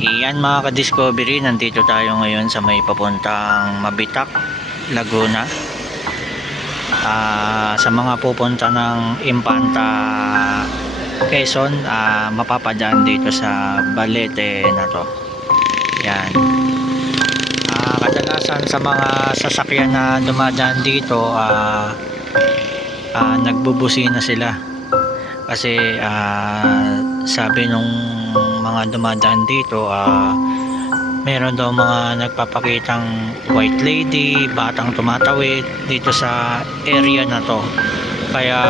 Yan mga ka-discovery, nandito tayo ngayon sa may papuntang Mabitak, Laguna. Ah, sa mga pupunta ng Impanta, Quezon, ah, mapapadaan dito sa Balete na to. Yan. Ah, kadalasan sa mga sasakyan na dumadaan dito, ah, ah, nagbubusina sila. Kasi ah, sabi nung mga dumadaan dito, ah, meron daw mga nagpapakitang white lady, batang tumatawid dito sa area na to. Kaya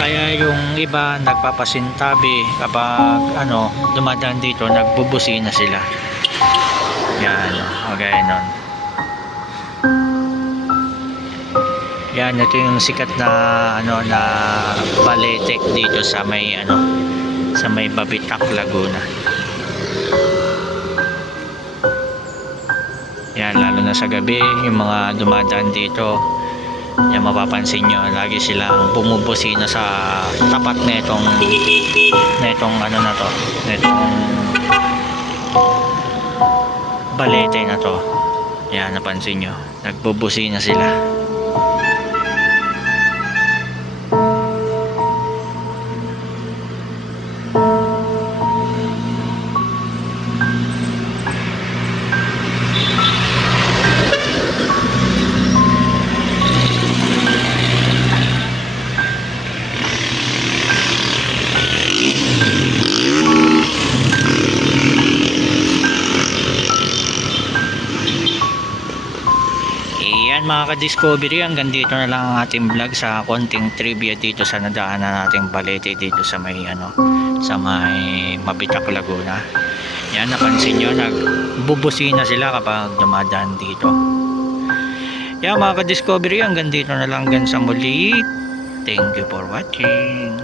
kaya yung iba nagpapasintabi kapag ano dumadaan dito nagbubusina sila. Yan, okay nun. Yan, ito yung sikat na ano na Baletek dito sa may ano sa may Babitak, Laguna. Yan, lalo na sa gabi, yung mga dumadaan dito, yan mapapansin nyo, lagi silang bumubusina sa tapat netong netong ano na to, netong balete na to. Yan, napansin nyo, nagbubusina sila. Mga ka-discovery, hanggang dito na lang ang ating vlog sa konting trivia dito sa nadaanan nating balete dito sa may ano, sa may Mabitak Laguna. Yan, napansin nyo, nagbubusina sila kapag dumadaan dito. Yan mga ka-discovery, hanggang dito na lang hanggang sa muli. Thank you for watching.